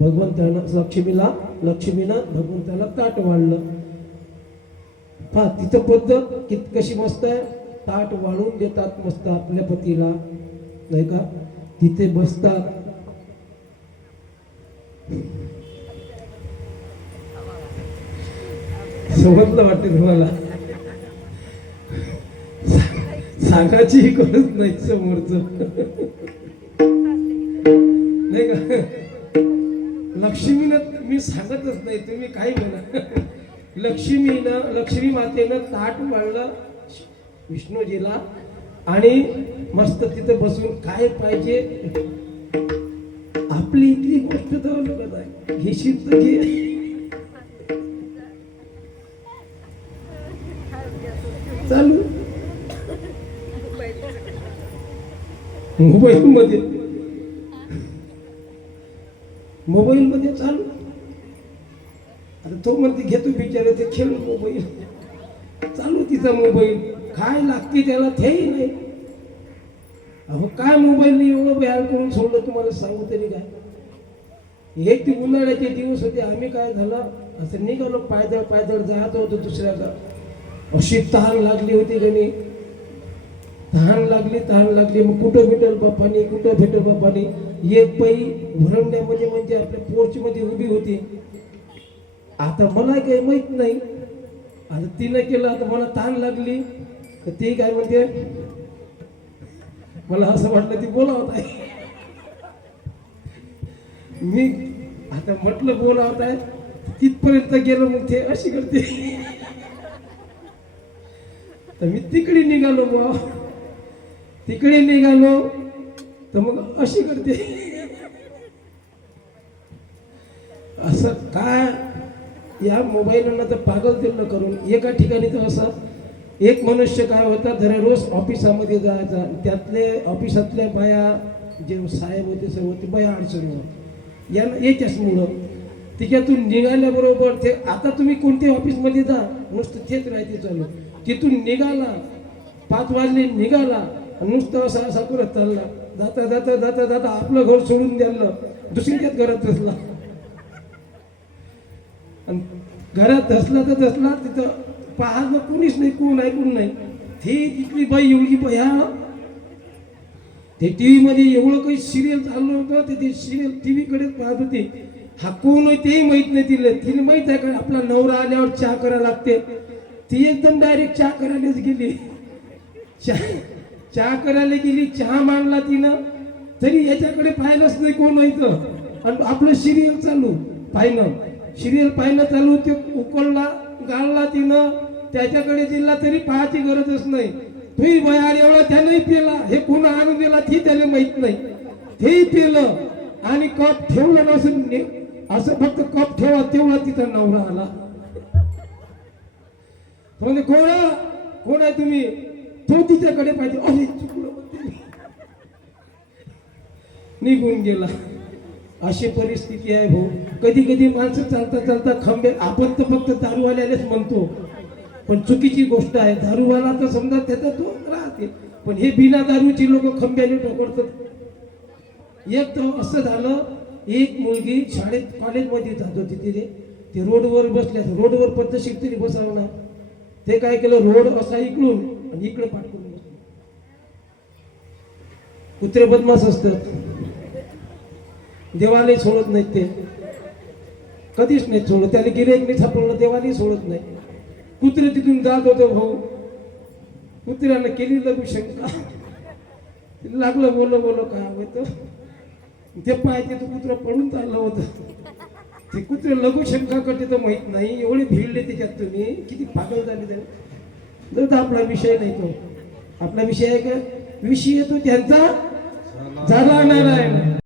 भगवंतानं लक्ष्मीला लक्ष्मीनं भगवंताला ताट वाढलं हा तिथं पद्धत कित कशी मस्त आहे. ताट वाढून देतात मस्त आपल्या पतीला. नाही का? तिथे बसतात. समजलं वाटते तुम्हाला? सांगायची गरज नाही समोरच. नाही का? लक्ष्मीनं मी सांगतच नाही तुम्ही काही म्हणा. लक्ष्मीनं लक्ष्मी मातेनं ताट वाढलं विष्णूजीला आणि मस्त तिथं बसून काय पाहिजे? आपली इथली गोष्ट तर आहे. घेशील तर घे चालू. मोबाईल मध्ये मोबाईल मध्ये चालू. आता तो म्हणते घेतो बिचारे ते खेळ मोबाईल. चालू तिचा मोबाईल. काय लागते त्याला तेही नाही. अहो काय मोबाईल एवढं बॅन करून सोडलं तुम्हाला सांगू तरी काय? एक ते उन्हाळ्याचे दिवस होते आम्ही काय झालं? असं निघालो पायदळ पायदळ जात होतो दुसऱ्याचा अशी तहान लागली होती गणी तहान लागली तहान लागली. मग कुठं भेटल बाप्पानी? कुठं भेटल बाप्पानी? एक बाई भरमण्यामध्ये म्हणजे आपल्या पोर्चमध्ये उभी होती. आता मला काही माहीत नाही. आता तिनं केलं आता मला ताण लागली. तर ती काय म्हणते? मला असं वाटलं ती बोलावत आहे. मी आता म्हटलं बोलावत आहे. तिथपर्यंत गेलो मग ते अशी करते. तर मी तिकडे निघालो मग तिकडे निघालो. तर मग अशी करते. असं काय या मोबाईलांना तर पागल दिलं करून एका ठिकाणी तर असं एक मनुष्य काय होता दररोज ऑफिसामध्ये जायचा. त्यातले ऑफिसातल्या बाया जे साहेब होते सर्व होते बाया अडचणीवर यांना याच्याचमुळं तिच्यातून निघाल्याबरोबर ते आता तुम्ही कोणत्या ऑफिसमध्ये जा नुसतं तेच राहते चालू. तिथून निघाला पाच वाजले निघाला नुसतं असा असा करत चालला. जाता जाता जाता जाता आपलं घर सोडून द्यायला दुसरीच्याच घरात बसला. आणि घरात धसला तर धसला तिथं पाहत कोणीच नाही कोण ऐकून नाही. ती तिथली बाई एवढी बया ते टी व्ही मध्ये एवढं काही सिरियल चाललं होतं ते ते सिरियल टी व्ही कडेच पाहत होती. हा कोण आहे तेही माहीत नाही तिला. तिला माहीत आहे का आपला नवरा आल्यावर चहा करायला लागते. ती एकदम डायरेक्ट चहा करायलाच गेली. चहा चहा करायला गेली चहा मागला तिनं. तरी याच्याकडे पाहिलंच नाही कोण इथं आणि आपलं सिरियल चालू पाहिलं सिरियल पाहिलं चालू ते उकळला गाळला तिनं. त्याच्याकडे दिला तरी पाहायची गरजच नाही. तुही बयार एवढा त्यानंही पेला. हे कोण आणून दिला ती त्याला माहीत नाही. तेही पेलं आणि कप ठेवलं नसून असं फक्त कप ठेवा तेवढा तिथं नवरा आला. म्हणजे कोण? कोण आहे तुम्ही? तो तिच्याकडे पाहिजे. अरे चुकलं निघून गेला. अशी परिस्थिती आहे भाऊ. कधी कधी माणसं चालता चालता खांबे आपण तर फक्त दारूवाल्यालाच म्हणतो. पण चुकीची गोष्ट आहे. दारूवाला तर समजा त्याचा तो राहते पण हे बिना दारूची लोक खंब्याने टोकडतात एक तर असं झालं एक मुलगी शाळेत कॉलेजमध्ये जात होती तिथे. ते रोडवर बसल्या. रोडवर पद्धतशीर तरी बसावं ना. ते काय केलं? रोड असा इकडून म्हणजे इकडे पाठवून कुत्रे बदमाश असतात. देवालाही सोडत नाहीत ते. कधीच नाही सोडत. त्याने गेले एक मी सापडलं देवालाही सोडत नाही कुत्रे तिथून जात होतो भाऊ. कुत्र्यानं केली लघु शंका. लागलं बोल बोल काय होतं ते? पाय तो कुत्रा पडून चाललं होतं. ते कुत्रे लघु शंका करते तर माहीत नाही. एवढी भिडले त्याच्यात तुम्ही. किती पागल झाले त्याला. जाऊ आपला विषय नाही तो. आपला विषय आहे का? विषय तो त्यांचा झाला नारायण